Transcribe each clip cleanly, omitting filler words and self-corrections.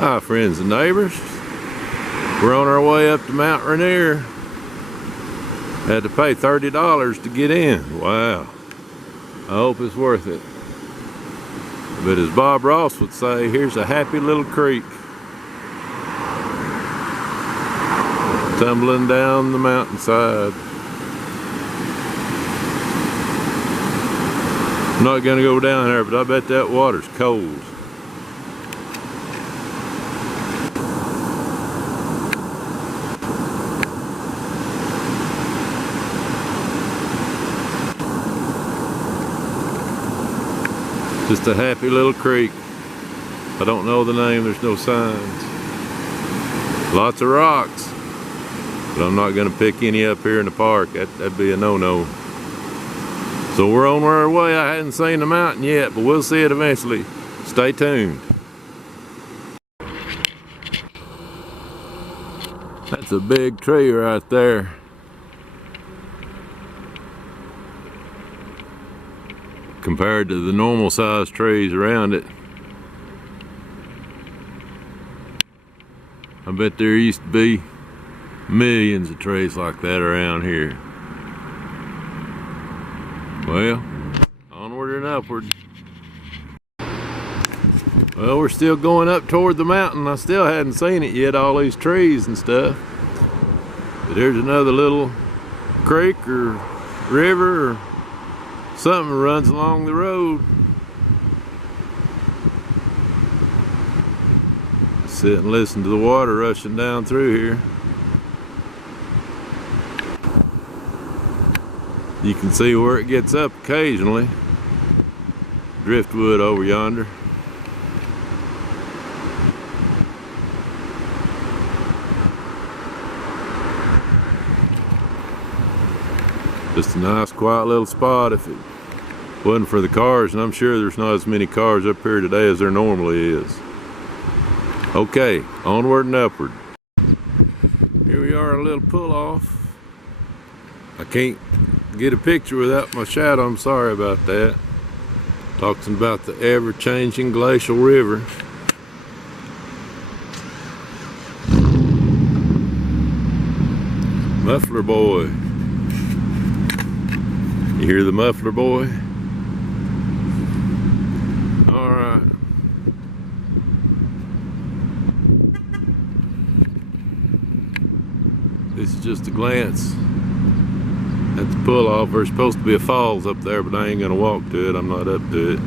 Hi friends and neighbors, we're on our way up to Mount Rainier. Had to pay $30 to get in. Wow, I hope it's worth it. But as Bob Ross would say, here's a happy little creek tumbling down the mountainside. I'm not gonna go down there, but I bet that water's cold. Just a happy little creek. I don't know the name, there's no signs. Lots of rocks, but I'm not gonna pick any up here in the park. That'd be a no-no. So we're on our way. I hadn't seen the mountain yet, but we'll see it eventually. Stay tuned. That's a big tree right there. Compared to the normal sized trees around it. I bet there used to be millions of trees like that around here. Well, onward and upward. Well, we're still going up toward the mountain. I still hadn't seen it yet, all these trees and stuff. But there's another little creek or river or something runs along the road. Sit and listen to the water rushing down through here. You can see where it gets up occasionally. Driftwood over yonder. Just a nice quiet little spot if it wasn't for the cars, and I'm sure there's not as many cars up here today as there normally is. Okay, onward and upward. Here we are, a little pull off. I can't get a picture without my shadow, I'm sorry about that. Talking about the ever-changing glacial river. Muffler boy. You hear the muffler boy? Alright. This is just a glance at the pull off. There's supposed to be a falls up there, but I ain't gonna walk to it. I'm not up to it.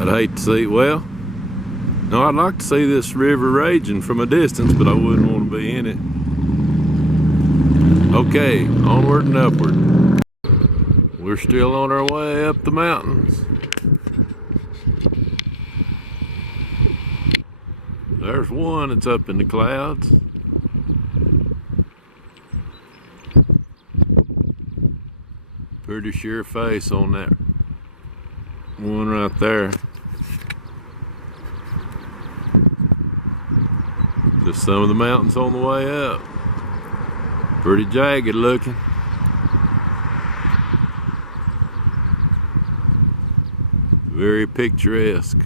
I'd hate to see, well, no, I'd like to see this river raging from a distance, but I wouldn't want to be in it. Okay, onward and upward. We're still on our way up the mountains. There's one that's up in the clouds. Pretty sure face on that one right there. Just some of the mountains on the way up. Pretty jagged looking. Very picturesque.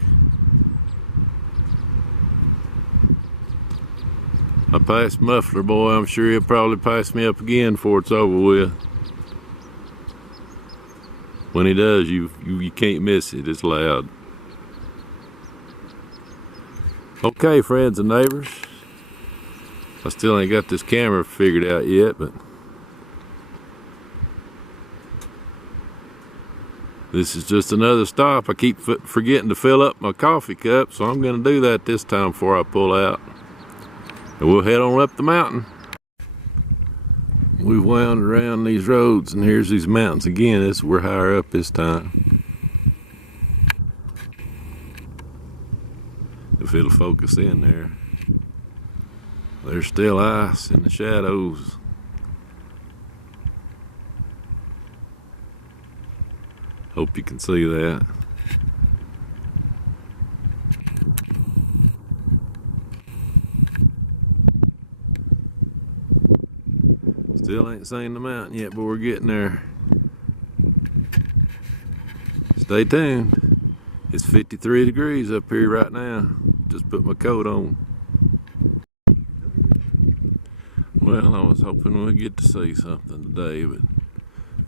I passed Muffler Boy. I'm sure he'll probably pass me up again before it's over with. When he does, you can't miss it. It's loud. Okay, friends and neighbors. I still ain't got this camera figured out yet, but this is just another stop. I keep forgetting to fill up my coffee cup, so I'm gonna do that this time before I pull out. And we'll head on up the mountain. We've wound around these roads, and here's these mountains again. We're higher up this time. If it'll focus in there. There's still ice in the shadows. Hope you can see that. Still ain't seen the mountain yet, but we're getting there. Stay tuned. It's 53 degrees up here right now. Just put my coat on. Well, I was hoping we'd get to see something today, but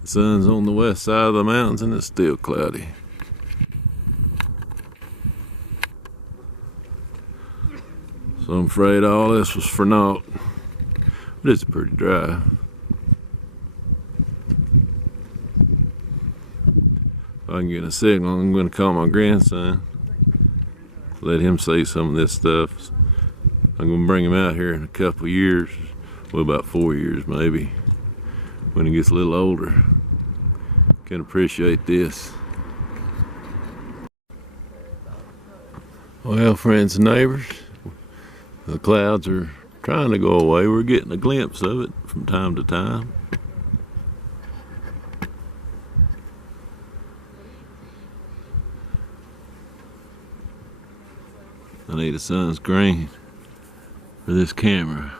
the sun's on the west side of the mountains and it's still cloudy. So I'm afraid all this was for naught. But it's pretty dry. If I can get a signal, I'm going to call my grandson. Let him see some of this stuff. I'm going to bring him out here in a couple years. Well, about 4 years maybe. When he gets a little older. Can appreciate this. Well, friends and neighbors, the clouds are trying to go away. We're getting a glimpse of it from time to time. I need a sunscreen for this camera.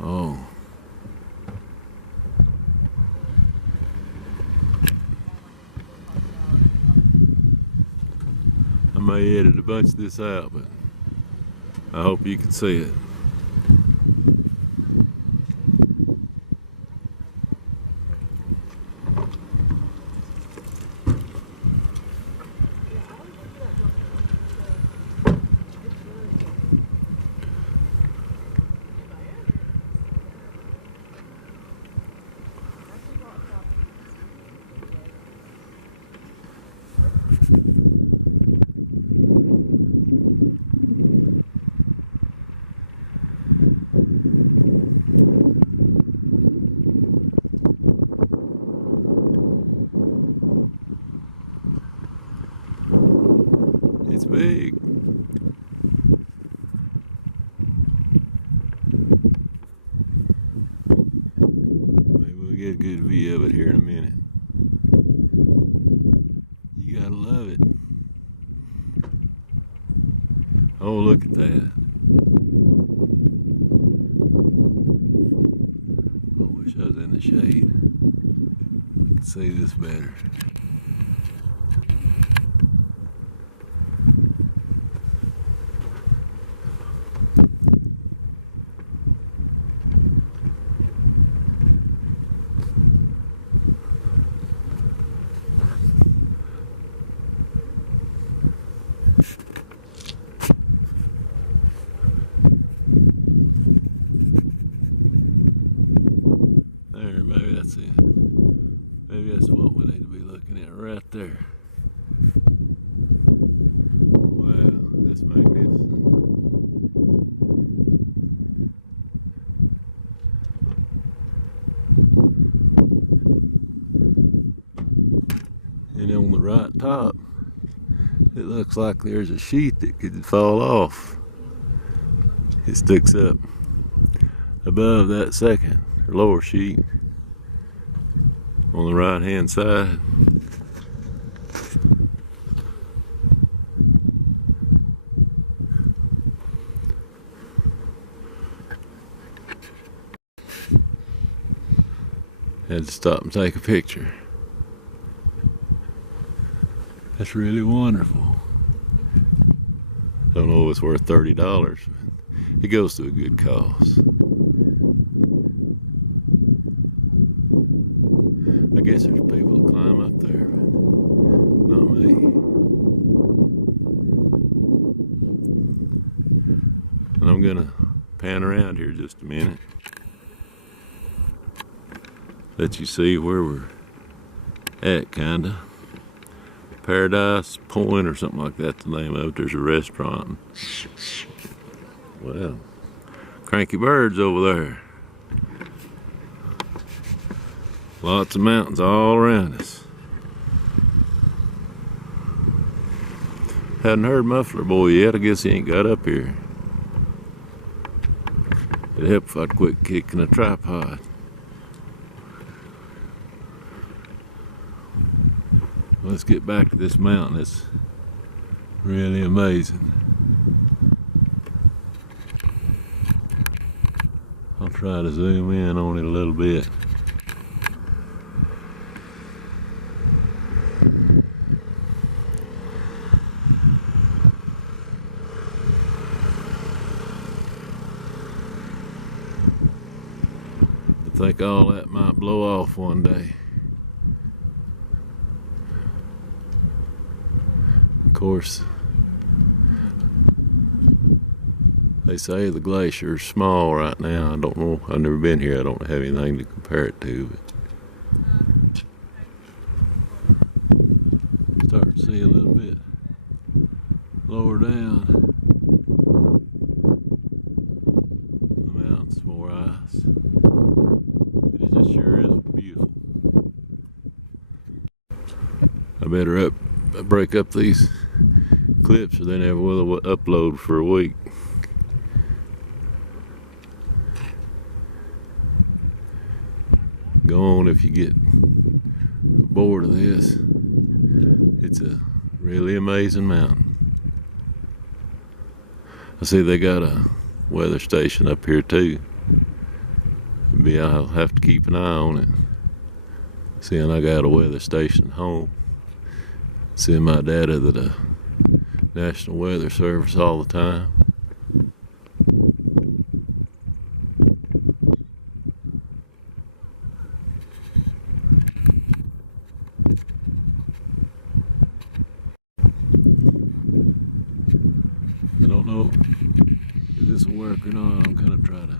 Oh. I may edit a bunch of this out, but I hope you can see it. It's big. Maybe we'll get a good view of it here in a minute. You gotta love it. Oh, look at that. I wish I was in the shade. I could see this better. There. Wow, that's magnificent. And on the right top, it looks like there's a sheet that could fall off. It sticks up above that second or lower sheet on the right hand side. Had to stop and take a picture. That's really wonderful. Don't know if it's worth $30, but it goes to a good cause. I guess there's people that climb up there, but not me. And I'm gonna pan around here just a minute. Let you see where we're at, kinda. Paradise Point or something like that, the name of it. There's a restaurant. Well, cranky birds over there. Lots of mountains all around us. Hadn't heard Muffler Boy yet. I guess he ain't got up here. It'd help if I'd quit kicking a tripod. Let's get back to this mountain. It's really amazing. I'll try to zoom in on it a little bit. all that might blow off one day. Of course, they say the glacier's small right now. I don't know. I've never been here. I don't have anything to compare it to. But start to see a little bit lower down. The mountain's more ice. It just sure is beautiful. I better break up these clips or they never will upload for a week. Go on if you get bored of this. It's a really amazing mountain. I see they got a weather station up here too. Maybe I'll have to keep an eye on it. Seeing I got a weather station at home. Seeing my data to the National Weather Service all the time. I don't know if this will work or not. I'm gonna try to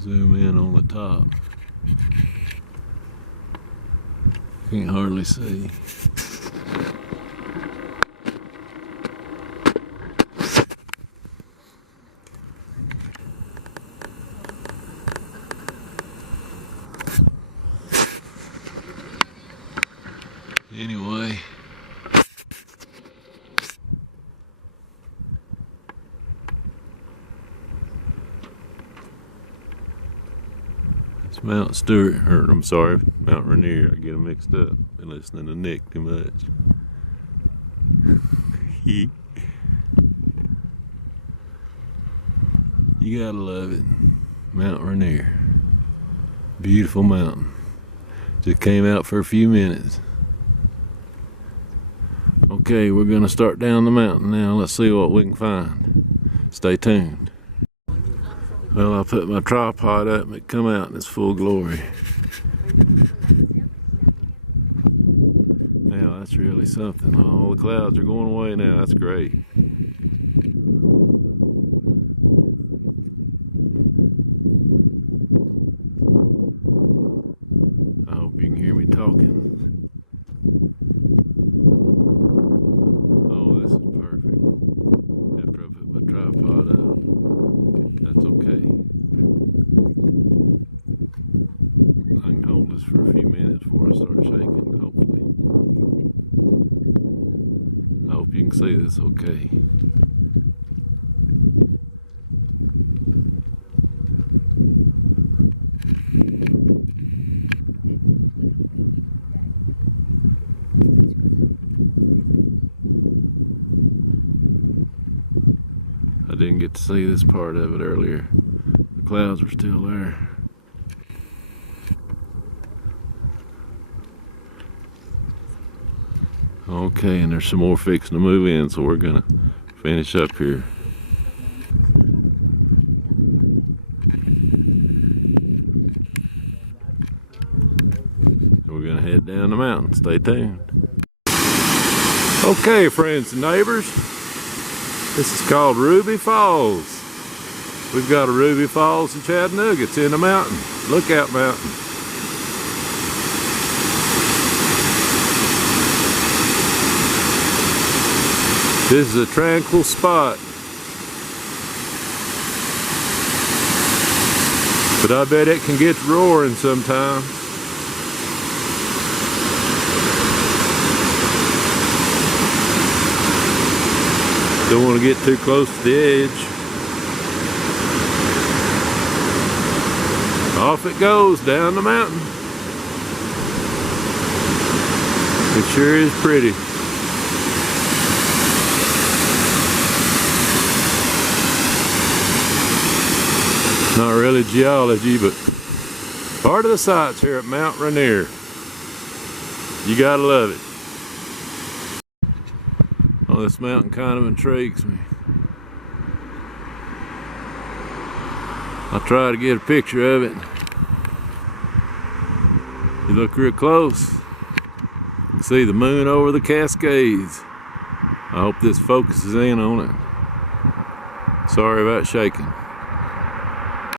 zoom in on the top. Can't hardly see. Anyway, it's Mount Stewart, or I'm sorry, Mount Rainier. I get them mixed up. Been listening to Nick too much. You gotta love it. Mount Rainier. Beautiful mountain. Just came out for a few minutes. Okay, we're gonna start down the mountain now. Let's see what we can find. Stay tuned. Well, I put my tripod up and it come out in its full glory. Now that's really something. All the clouds are going away now. That's great. I hope you can hear me talking. See this okay. I didn't get to see this part of it earlier. The clouds were still there. Okay, and there's some more fixing to move in, so we're gonna finish up here. We're gonna head down the mountain. Stay tuned. Okay, friends and neighbors, this is called Ruby Falls. We've got a Ruby Falls in Chattanooga. It's in the mountain, Lookout Mountain. This is a tranquil spot, but I bet it can get roaring sometimes. Don't want to get too close to the edge. Off it goes down the mountain. It sure is pretty. Not really geology, but part of the sights here at Mount Rainier. You gotta love it. Oh, this mountain kind of intrigues me. I'll try to get a picture of it. You look real close, see the moon over the Cascades. I hope this focuses in on it. Sorry about shaking.